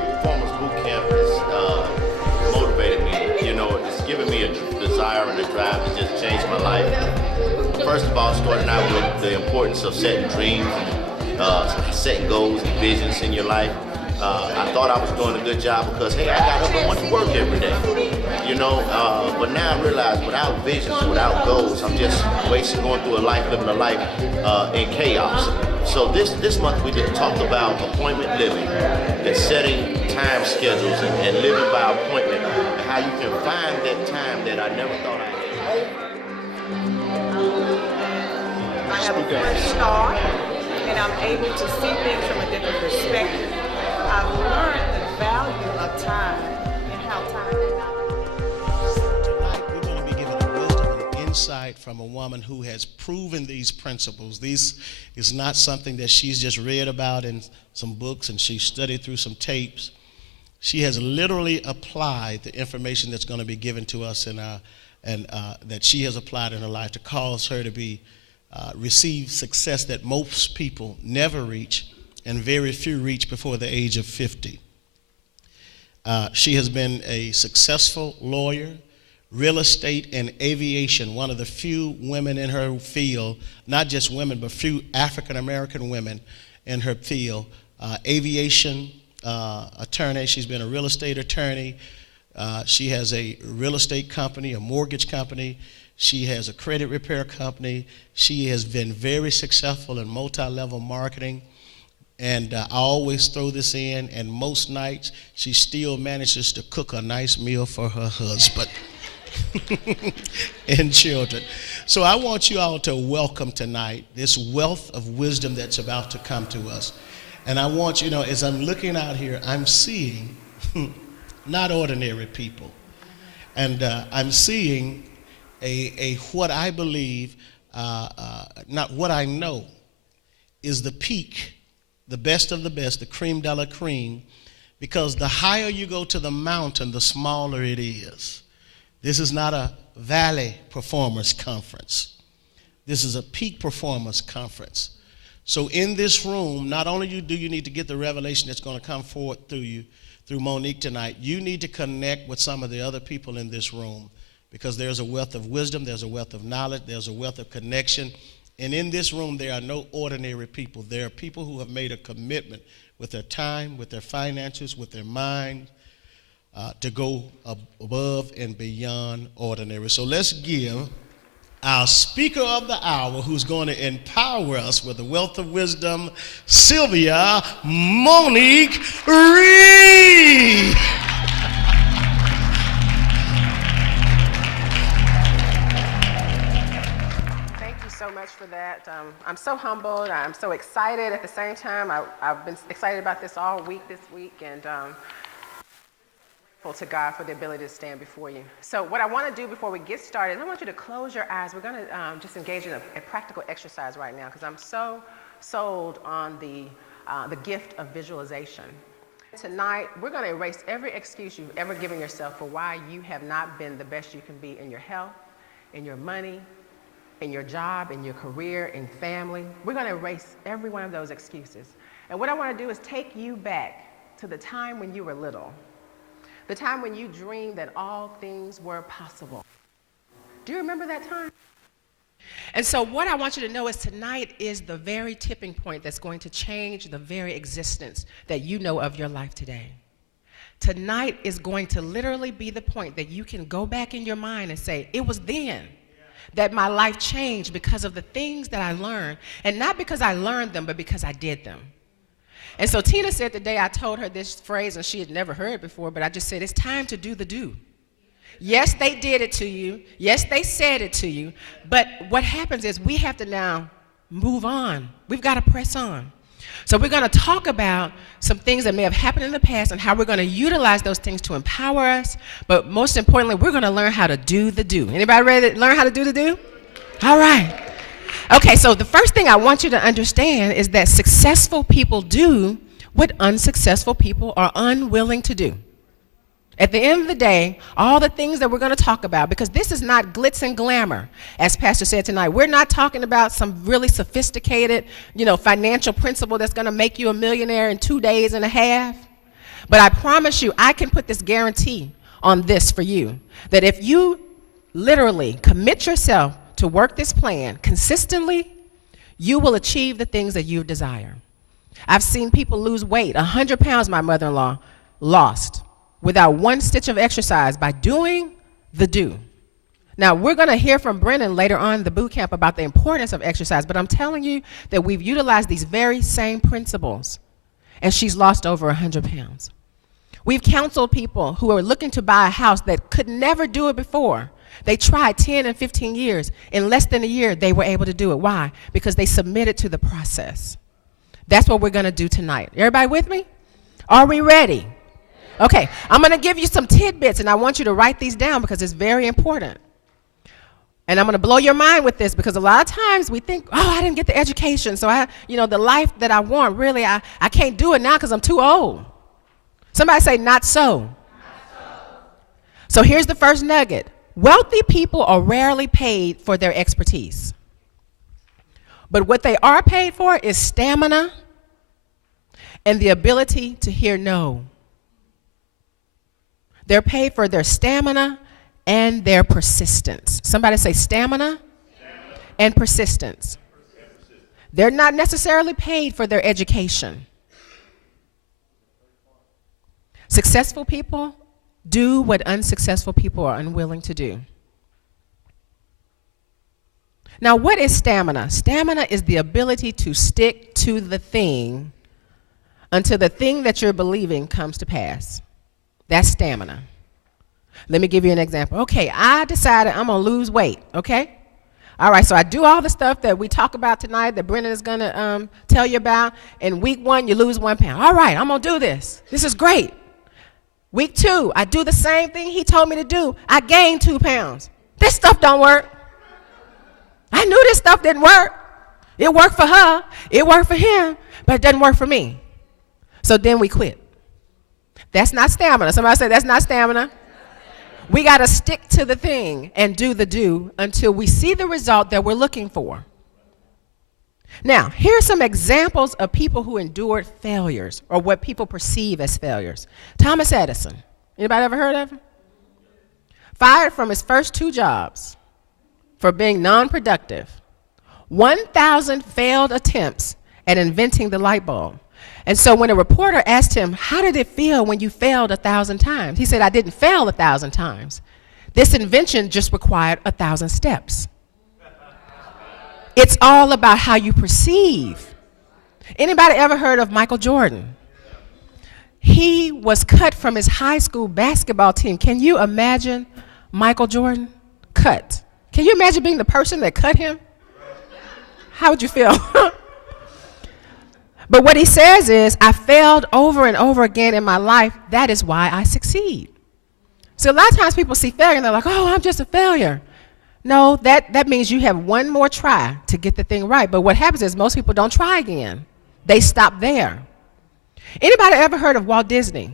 Peak Performance Boot Camp has motivated me. You know, it's given me a desire and a drive to just change my life. First of all, starting out with the importance of setting dreams, setting goals and visions in your life. I thought I was doing a good job because, hey, I got up and went to work every day. You know, but now I realize without visions, without goals, I'm just going through a life, living a life in chaos. So this month we just talked about appointment living and setting time schedules and living by appointment and how you can find that time that I never thought I had. I have a fresh start and I'm able to see things from a different perspective. I've learned the value of time and how time Tonight we're going to be given a wisdom and insight from a woman who has proven these principles. This is not something that she's just read about in some books and she studied through some tapes. She has literally applied the information that's going to be given to us that she has applied in her life to cause her to be receive success that most people never reach and very few reach before the age of 50. She has been a successful lawyer, real estate and aviation, one of the few women in her field, not just women, but few African-American women in her field. Aviation attorney, she's been a real estate attorney. She has a real estate company, a mortgage company. She has a credit repair company. She has been very successful in multi-level marketing. And I always throw this in, and most nights she still manages to cook a nice meal for her husband and children. So I want you all to welcome tonight this wealth of wisdom that's about to come to us. And I want you to know, as I'm looking out here, I'm seeing not ordinary people. And I'm seeing a what I believe, not what I know, is the peak, the best of the best, the cream de la cream, because the higher you go to the mountain, the smaller it is. This is not a valley performance conference. This is a peak performance conference. So in this room, not only do you need to get the revelation that's going to come forth through you, through Monique tonight, you need to connect with some of the other people in this room because there's a wealth of wisdom, there's a wealth of knowledge, there's a wealth of connection. And in this room, there are no ordinary people. There are people who have made a commitment with their time, with their finances, with their mind, to go above and beyond ordinary. So let's give our speaker of the hour, who's going to empower us with the wealth of wisdom, Sylvia Monique Reed. So much for that. I'm so humbled. I'm so excited at the same time. I've been excited about this all week this week, and grateful to God for the ability to stand before you. So what I want to do before we get started, I want you to close your eyes. We're going to just engage in a practical exercise right now because I'm so sold on the gift of visualization. Tonight, we're going to erase every excuse you've ever given yourself for why you have not been the best you can be in your health, in your money, in your job, in your career, in family. We're going to erase every one of those excuses. And what I want to do is take you back to the time when you were little, the time when you dreamed that all things were possible. Do you remember that time? And so what I want you to know is tonight is the very tipping point that's going to change the very existence that you know of your life today. Tonight is going to literally be the point that you can go back in your mind and say, it was then that my life changed because of the things that I learned, and not because I learned them, but because I did them. And so Tina said the day I told her this phrase, and she had never heard it before, but I just said, it's time to do the do. Yes, they did it to you. Yes, they said it to you. But what happens is we have to now move on. We've got to press on. So we're going to talk about some things that may have happened in the past and how we're going to utilize those things to empower us. But most importantly, we're going to learn how to do the do. Anybody ready to learn how to do the do? All right. Okay, so the first thing I want you to understand is that successful people do what unsuccessful people are unwilling to do. At the end of the day, all the things that we're going to talk about, because this is not glitz and glamour, as Pastor said tonight. We're not talking about some really sophisticated, financial principle that's going to make you a millionaire in 2 days and a half. But I promise you, I can put this guarantee on this for you, that if you literally commit yourself to work this plan consistently, you will achieve the things that you desire. I've seen people lose weight. 100 pounds my mother-in-law lost without one stitch of exercise by doing the do. Now, we're going to hear from Brennan later on in the boot camp about the importance of exercise, but I'm telling you that we've utilized these very same principles, and she's lost over 100 pounds. We've counseled people who are looking to buy a house that could never do it before. They tried 10 and 15 years. In less than a year, they were able to do it. Why? Because they submitted to the process. That's what we're going to do tonight. Everybody with me? Are we ready? Okay, I'm going to give you some tidbits, and I want you to write these down because it's very important. And I'm going to blow your mind with this because a lot of times we think, oh, I didn't get the education, so the life that I want, really, I can't do it now because I'm too old. Somebody say, not so. Not so. So here's the first nugget. Wealthy people are rarely paid for their expertise. But what they are paid for is stamina and the ability to hear no. They're paid for their stamina and their persistence. Somebody say stamina and persistence. They're not necessarily paid for their education. Successful people do what unsuccessful people are unwilling to do. Now, what is stamina? Stamina is the ability to stick to the thing until the thing that you're believing comes to pass. That's stamina. Let me give you an example. Okay, I decided I'm going to lose weight, okay? All right, so I do all the stuff that we talk about tonight that Brennan is going to tell you about. In week 1, you lose 1 pound. All right, I'm going to do this. This is great. Week 2, I do the same thing he told me to do. I gained 2 pounds. This stuff don't work. I knew this stuff didn't work. It worked for her. It worked for him, but it doesn't work for me. So then we quit. That's not stamina. Somebody say that's not stamina. We got to stick to the thing and do the do until we see the result that we're looking for. Now, here are some examples of people who endured failures or what people perceive as failures. Thomas Edison. Anybody ever heard of him? Fired from his first 2 jobs for being non-productive. 1,000 failed attempts at inventing the light bulb. And so when a reporter asked him, how did it feel when you failed 1,000 times? He said, I didn't fail 1,000 times. This invention just required 1,000 steps. It's all about how you perceive. Anybody ever heard of Michael Jordan? He was cut from his high school basketball team. Can you imagine Michael Jordan cut? Can you imagine being the person that cut him? How would you feel? But what he says is, I failed over and over again in my life. That is why I succeed. So a lot of times people see failure and they're like, oh, I'm just a failure. No, that means you have one more try to get the thing right. But what happens is most people don't try again. They stop there. Anybody ever heard of Walt Disney?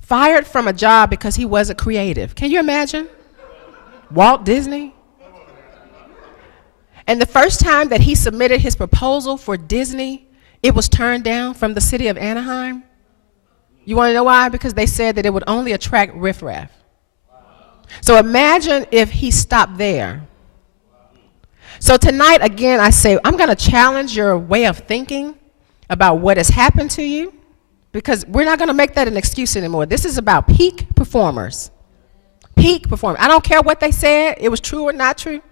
Fired from a job because he wasn't creative. Can you imagine? Walt Disney? And the first time that he submitted his proposal for Disney, it was turned down from the city of Anaheim. You want to know why? Because they said that it would only attract riffraff. So imagine if he stopped there. So tonight, again, I say, I'm going to challenge your way of thinking about what has happened to you, because we're not going to make that an excuse anymore. This is about peak performers. Peak performers. I don't care what they said. It was true or not true.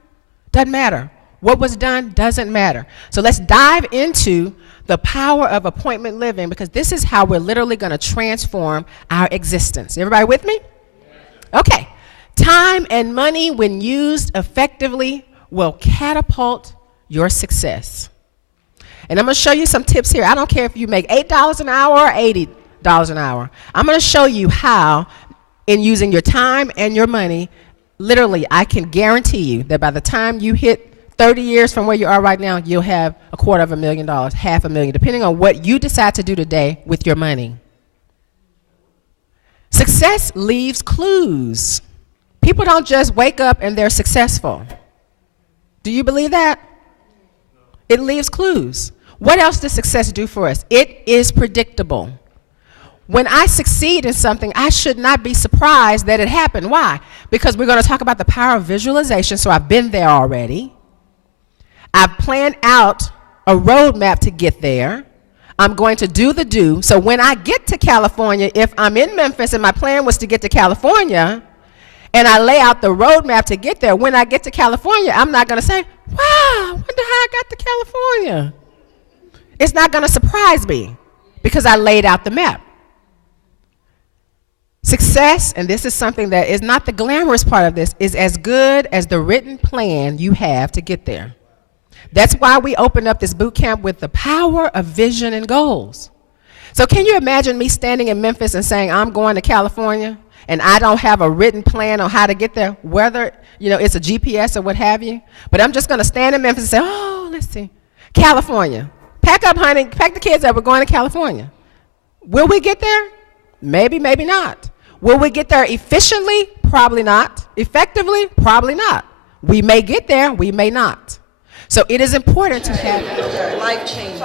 Doesn't matter. What was done doesn't matter. So let's dive into the power of appointment living, because this is how we're literally going to transform our existence. Everybody with me? Okay. Time and money, when used effectively, will catapult your success. And I'm going to show you some tips here. I don't care if you make $8 an hour or $80 an hour. I'm going to show you how, in using your time and your money, literally, I can guarantee you that by the time you hit 30 years from where you are right now, you'll have $250,000, $500,000, depending on what you decide to do today with your money. Success leaves clues. People don't just wake up and they're successful. Do you believe that? It leaves clues. What else does success do for us? It is predictable. When I succeed in something, I should not be surprised that it happened. Why? Because we're going to talk about the power of visualization, so I've been there already. I've planned out a roadmap to get there. I'm going to do the do. So when I get to California, if I'm in Memphis and my plan was to get to California, and I lay out the roadmap to get there, when I get to California, I'm not going to say, wow, I wonder how I got to California. It's not going to surprise me because I laid out the map. Success, and this is something that is not the glamorous part of this, is as good as the written plan you have to get there. That's why we opened up this boot camp with the power of vision and goals. So can you imagine me standing in Memphis and saying, I'm going to California, and I don't have a written plan on how to get there, whether it's a GPS or what have you, but I'm just going to stand in Memphis and say, oh, let's see, California. Pack up, honey, pack the kids up, we're going to California. Will we get there? Maybe, maybe not. Will we get there efficiently? Probably not. Effectively? Probably not. We may get there, we may not. So it is important to have life-changing.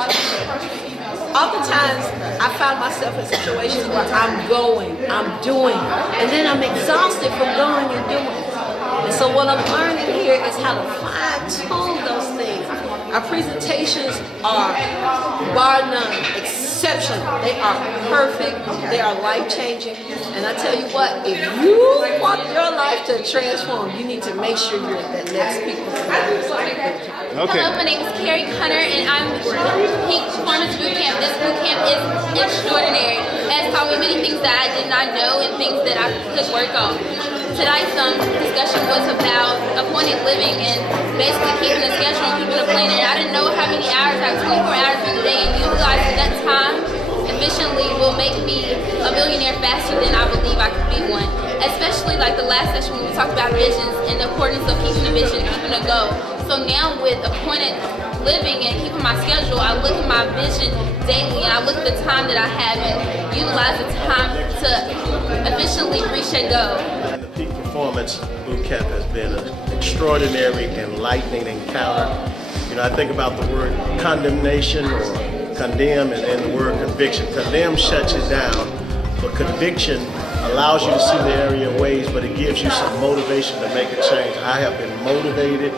Oftentimes, I find myself in situations where I'm going, I'm doing, and then I'm exhausted from going and doing. And so what I'm learning here is how to fine-tune those things. Our presentations are, bar none, exceptional. They are perfect. They are life-changing. And I tell you what, if you want your life to transform, you need to make sure you're at that next people. Okay. Hello, my name is Carrie Cunner, and I'm with Peak Performance Boot Camp. This boot camp is extraordinary. It has taught me many things that I did not know and things that I could work on. Tonight's discussion was about appointed living and basically keeping a schedule and keeping a plan. And I didn't know how many hours I have, 24 hours in a day, and utilizing that time efficiently will make me a millionaire faster than I believe I could be one. Especially like the last session when we talked about visions and the importance of keeping a vision and keeping a goal. So now with appointed living and keeping my schedule, I look at my vision daily and I look at the time that I have and utilize the time to efficiently reach that goal. And the Peak Performance Boot Camp has been an extraordinary, enlightening encounter. I think about the word condemnation or condemn and the word conviction. Condemn shuts you down, but conviction allows you to see the area of ways, but it gives you some motivation to make a change. I have been motivated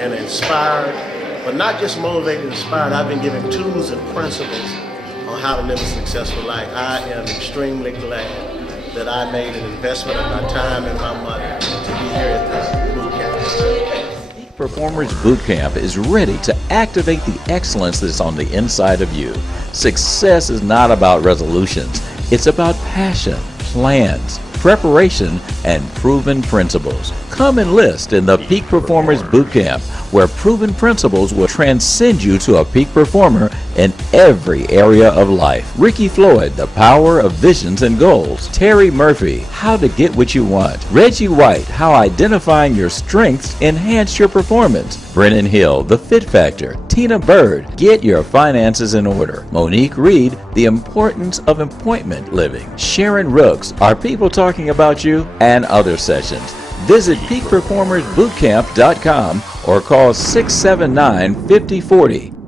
and inspired, but not just motivated and inspired. I've been given tools and principles on how to live a successful life. I am extremely glad that I made an investment of my time and my money to be here at this boot camp. Peak Performers Boot Camp is ready to activate the excellence that's on the inside of you. Success is not about resolutions. It's about passion, plans, preparation, and proven principles. Come enlist in the Peak Performers Boot Camp, where proven principles will transcend you to a peak performer in every area of life. Ricky Floyd, The Power of Visions and Goals. Terry Murphy, How to Get What You Want. Reggie White, How Identifying Your Strengths Enhance Your Performance. Brennan Hill, The Fit Factor. Tina Bird, Get Your Finances in Order. Monique Reed, The Importance of Appointment Living. Sharon Rooks, Are People Talking About You? And other sessions. Visit peakperformersbootcamp.com or call 679-5040.